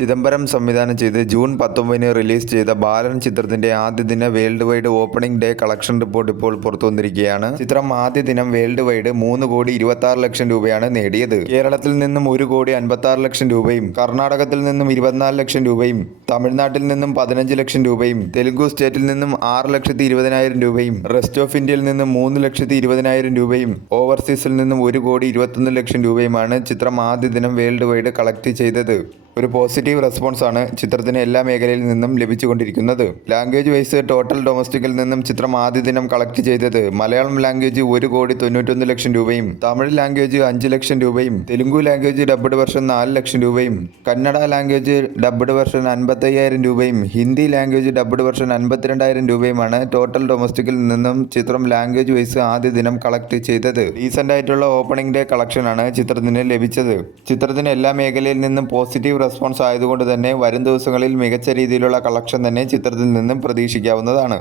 ചിദംബരം സംവിധാനം ചെയ്ത് June 19-ന് release ചെയ്ത ബാലൻ ചിത്രത്തിന്റെ ആദ്യ ദിന world wide opening day collection report ഇപ്പോൾ പുറത്തുവന്നിരിക്കുകയാണ്. ചിത്രം ആദ്യ ദിനം വേൾഡ് വൈഡ് 3,26,00,000 രൂപയാണ് നേടിയത്. കേരളത്തിൽ നിന്നും 1,56,00,000 രൂപയും കർണാടകത്തിൽ നിന്നും 24,00,000 രൂപയും തമിഴ്നാട്ടിൽ നിന്നും 15,00,000 രൂപയും തെലുങ്കു സ്റ്റേറ്റിൽ നിന്നും 6,20,000 രൂപയും റെസ്റ്റ് ഓഫ് ഇന്ത്യയിൽ നിന്നും 3,20,000 രൂപയും ഓവർസീസിൽ നിന്നും 1,21,00,000 രൂപയുമാണ് ചിത്രം ആദ്യ ദിനം വേൾഡ് വൈഡ് കളക്ട് ചെയ്തത്. ഒരു പോസിറ്റീവ് റെസ്പോൺസാണ് ചിത്രത്തിന് എല്ലാ മേഖലയിൽ നിന്നും ലഭിച്ചുകൊണ്ടിരിക്കുന്നത്. ലാംഗ്വേജ് വൈസ് ടോട്ടൽ ഡൊമസ്റ്റിക്കിൽ നിന്നും ചിത്രം ആദ്യ ദിനം കളക്ട് ചെയ്തത് മലയാളം ലാംഗ്വേജ് 1,91,00,000 രൂപയും തമിഴ് ലാംഗ്വേജ് 5,00,000 രൂപയും തെലുങ്കു ലാംഗ്വേജ് ഡബ്ഡ് വെർഷൻ 4,00,000 രൂപയും കന്നഡ ലാംഗ്വേജ് ഡബ്ഡ് വെർഷൻ 55,000 രൂപയും ഹിന്ദി ലാംഗ്വേജ് ഡബ്ഡ് വെർഷൻ 52,000 രൂപയുമാണ് ടോട്ടൽ ഡൊമസ്റ്റിക്കിൽ നിന്നും ചിത്രം ലാംഗ്വേജ് വൈസ് ആദ്യ ദിനം കളക്ട് ചെയ്തത്. റീസെന്റ് ആയിട്ടുള്ള ഓപ്പണിംഗ് ഡേ കളക്ഷനാണ് ചിത്രത്തിന് ലഭിച്ചത്. ചിത്രത്തിന് എല്ലാ മേഖലയിൽ നിന്നും പോസിറ്റീവ് റെസ്പോൺസ് ആയതുകൊണ്ട് തന്നെ വരും ദിവസങ്ങളിൽ മികച്ച രീതിയിലുള്ള കളക്ഷൻ തന്നെ ചിത്രത്തിൽ നിന്നും പ്രതീക്ഷിക്കാവുന്നതാണ്.